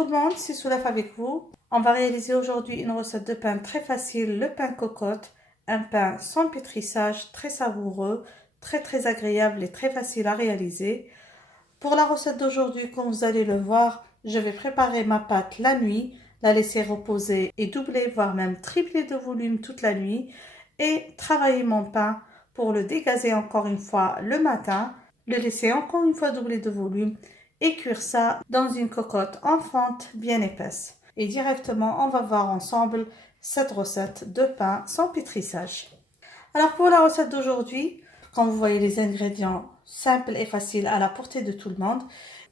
tout le monde, c'est Soulaf avec vous. On va réaliser aujourd'hui une recette de pain très facile, le pain cocotte. Un pain sans pétrissage, très savoureux, très agréable et très facile à réaliser. Pour la recette d'aujourd'hui, comme vous allez le voir, je vais préparer ma pâte la nuit, la laisser reposer et doubler, voire même tripler de volume toute la nuit et travailler mon pain pour le dégazer encore une fois le matin, le laisser encore une fois doubler de volume et cuire ça dans une cocotte en fonte bien épaisse. Et directement, on va voir ensemble cette recette de pain sans pétrissage. Alors pour la recette d'aujourd'hui, comme vous voyez les ingrédients simples et faciles à la portée de tout le monde.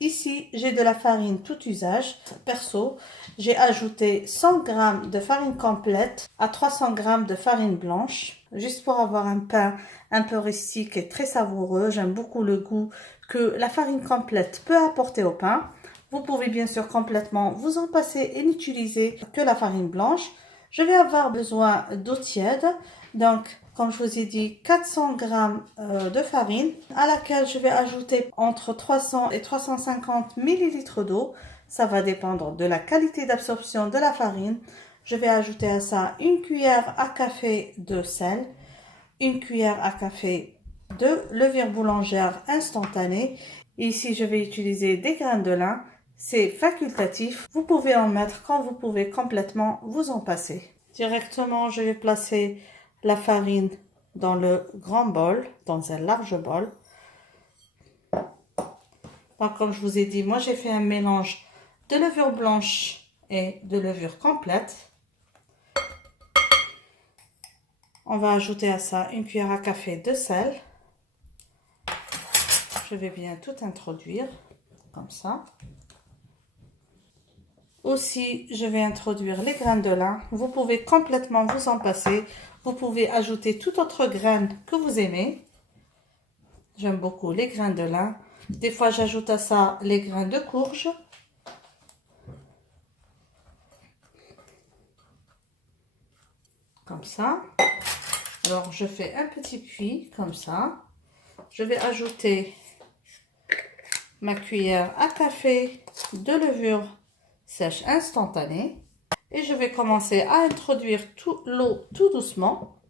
Ici, j'ai de la farine tout usage. Perso, j'ai ajouté 100 g de farine complète à 300 g de farine blanche, juste pour avoir un pain un peu rustique et très savoureux. J'aime beaucoup le goût que la farine complète peut apporter au pain. Vous pouvez bien sûr complètement vous en passer et n'utiliser que la farine blanche. Je vais avoir besoin d'eau tiède, donc comme je vous ai dit 400 g de farine à laquelle je vais ajouter entre 300 et 350 ml d'eau. Ça va dépendre de la qualité d'absorption de la farine. Je vais ajouter à ça une cuillère à café de sel, une cuillère à café de levure boulangère instantanée. Ici, je vais utiliser des graines de lin. C'est facultatif. Vous pouvez en mettre quand vous pouvez complètement vous en passer. Directement, je vais placer la farine dans le grand bol, dans un large bol. Donc, comme je vous ai dit, moi j'ai fait un mélange de levure blanche et de levure complète. On va ajouter à ça une cuillère à café de sel. Je vais bien tout introduire, comme ça. Aussi, je vais introduire les graines de lin. Vous pouvez complètement vous en passer. Vous pouvez ajouter toute autre graine que vous aimez. J'aime beaucoup les graines de lin. Des fois, j'ajoute à ça les graines de courge. Comme ça. Alors, je fais un petit puits, comme ça. Je vais ajouter ma cuillère à café de levure sèche instantanée. Et je vais commencer à introduire l'eau tout doucement.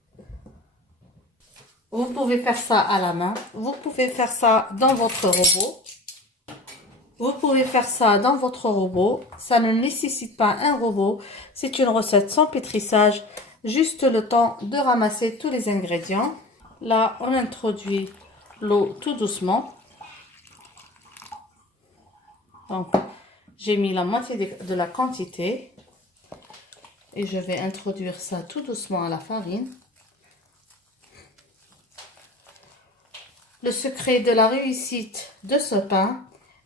Vous pouvez faire ça à la main. Vous pouvez faire ça dans votre robot. Vous pouvez faire ça dans votre robot. Ça ne nécessite pas un robot. C'est une recette sans pétrissage. Juste le temps de ramasser tous les ingrédients. Là, on introduit l'eau tout doucement. Donc, j'ai mis la moitié de la quantité. Et je vais introduire ça tout doucement à la farine. Le secret de la réussite de ce pain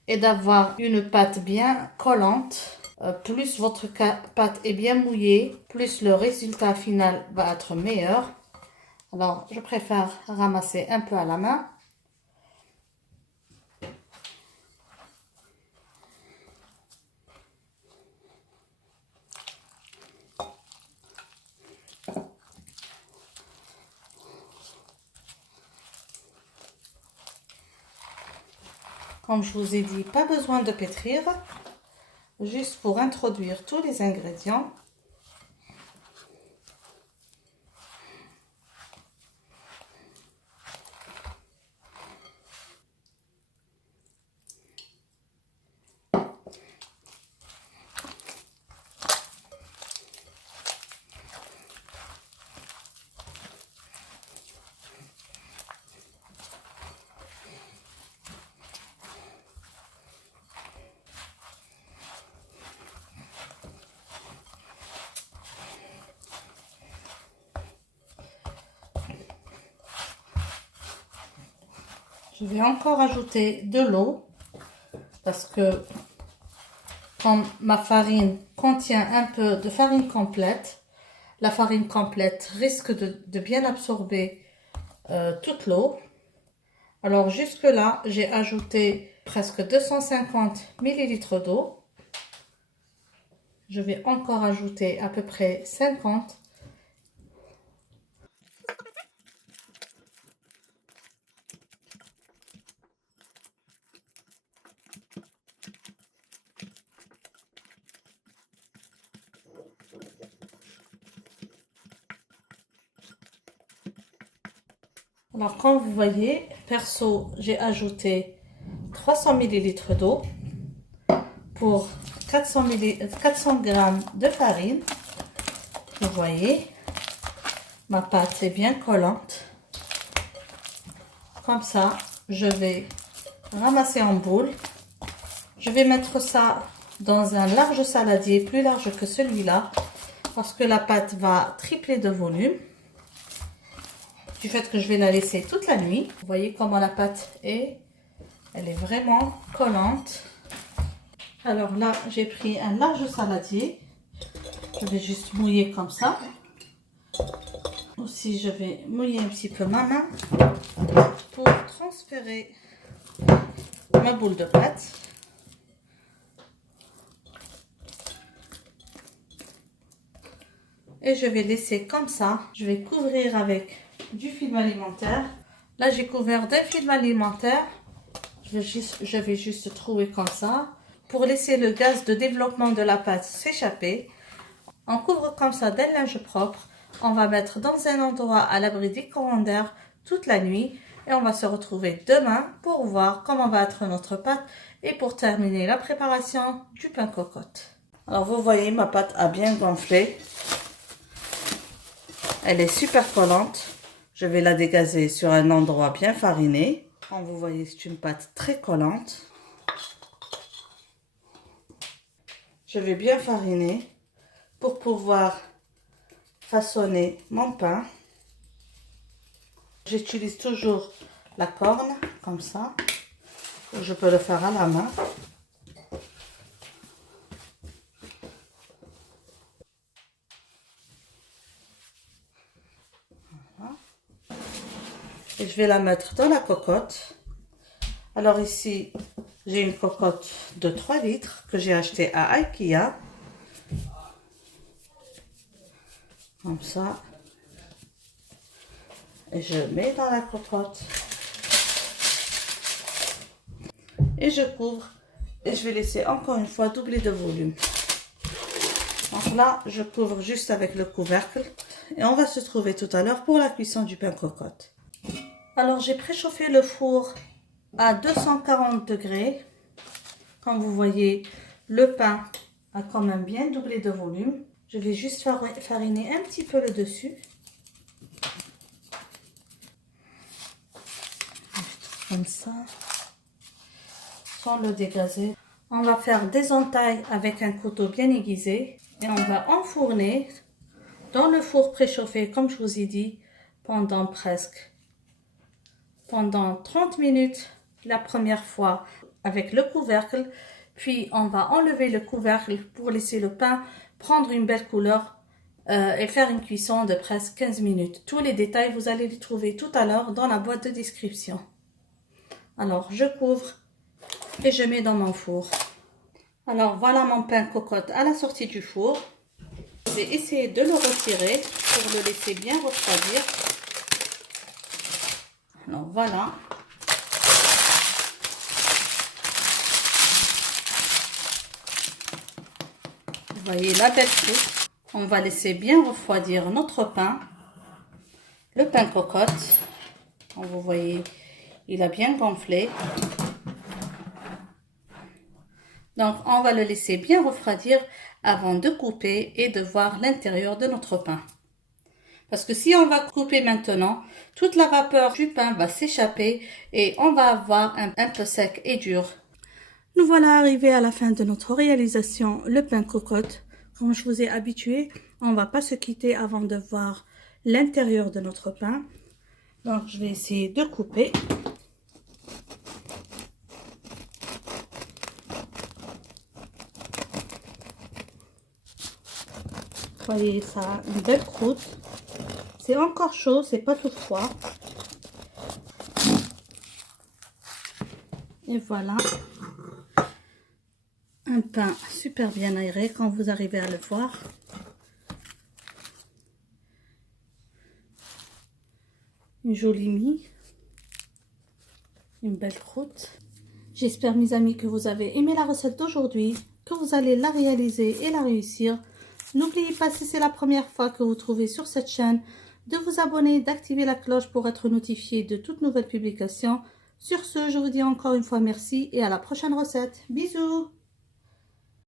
est d'avoir une pâte bien collante. Plus votre pâte est bien mouillée, plus le résultat final va être meilleur. Alors, je préfère ramasser un peu à la main. Comme je vous ai dit, pas besoin de pétrir, juste pour introduire tous les ingrédients. Je vais encore ajouter de l'eau parce que comme ma farine contient un peu de farine complète, la farine complète risque de bien absorber toute l'eau. Alors jusque là, j'ai ajouté presque 250 ml d'eau. Je vais encore ajouter à peu près 50. Alors comme vous voyez, perso, j'ai ajouté 300 ml d'eau pour 400 g de farine. Vous voyez, ma pâte est bien collante. Comme ça, je vais ramasser en boule. Je vais mettre ça dans un large saladier, plus large que celui-là, parce que la pâte va tripler de volume. Du fait que je vais la laisser toute la nuit. Vous voyez comment la pâte est. Elle est vraiment collante. Alors là, j'ai pris un large saladier. Je vais juste mouiller comme ça. Aussi, je vais mouiller un petit peu ma main pour transférer ma boule de pâte. Et je vais laisser comme ça. Je vais couvrir avec du film alimentaire. Là, j'ai couvert d'un film alimentaire. Je vais juste trouver comme ça. Pour laisser le gaz de développement de la pâte s'échapper, on couvre comme ça d'un linge propre. On va mettre dans un endroit à l'abri des courants d'air toute la nuit. Et on va se retrouver demain pour voir comment va être notre pâte et pour terminer la préparation du pain cocotte. Alors vous voyez, ma pâte a bien gonflé. Elle est super collante. Je vais la dégazer sur un endroit bien fariné. Comme vous voyez, c'est une pâte très collante. Je vais bien fariner pour pouvoir façonner mon pain. J'utilise toujours la corne, comme ça. Je peux le faire à la main. Voilà. Et je vais la mettre dans la cocotte. Alors ici, j'ai une cocotte de 3 litres que j'ai achetée à Ikea. Comme ça. Et je mets dans la cocotte. Et je couvre. Et je vais laisser encore une fois doubler de volume. Donc là, je couvre juste avec le couvercle. Et on va se trouver tout à l'heure pour la cuisson du pain cocotte. Alors j'ai préchauffé le four à 240 degrés. Comme vous voyez, le pain a quand même bien doublé de volume. Je vais juste fariner un petit peu le dessus. Comme ça. Sans le dégazer. On va faire des entailles avec un couteau bien aiguisé. Et on va enfourner dans le four préchauffé, comme je vous ai dit, pendant 30 minutes la première fois avec le couvercle. Puis on va enlever le couvercle pour laisser le pain prendre une belle couleur et faire une cuisson de presque 15 minutes. Tous les détails, vous allez les trouver tout à l'heure dans la boîte de description. Alors, je couvre et je mets dans mon four. Alors, voilà mon pain cocotte à la sortie du four. Je vais essayer de le retirer pour le laisser bien refroidir. Alors, voilà. Vous voyez la belle croûte. On va laisser bien refroidir notre pain. Le pain cocotte. Comme vous voyez, il a bien gonflé. Donc, on va le laisser bien refroidir avant de couper et de voir l'intérieur de notre pain. Parce que si on va couper maintenant, toute la vapeur du pain va s'échapper et on va avoir un peu sec et dur. Nous voilà arrivés à la fin de notre réalisation, le pain cocotte. Comme je vous ai habitué, on ne va pas se quitter avant de voir l'intérieur de notre pain. Donc, je vais essayer de couper. Vous voyez, ça a une belle croûte. C'est encore chaud, c'est pas tout froid. Et voilà. Un pain super bien aéré quand vous arrivez à le voir. Une jolie mie. Une belle croûte. J'espère mes amis que vous avez aimé la recette d'aujourd'hui, que vous allez la réaliser et la réussir. N'oubliez pas, si c'est la première fois que vous trouvez sur cette chaîne, de vous abonner, d'activer la cloche pour être notifié de toute nouvelle publication. Sur ce, je vous dis encore une fois merci et à la prochaine recette. Bisous!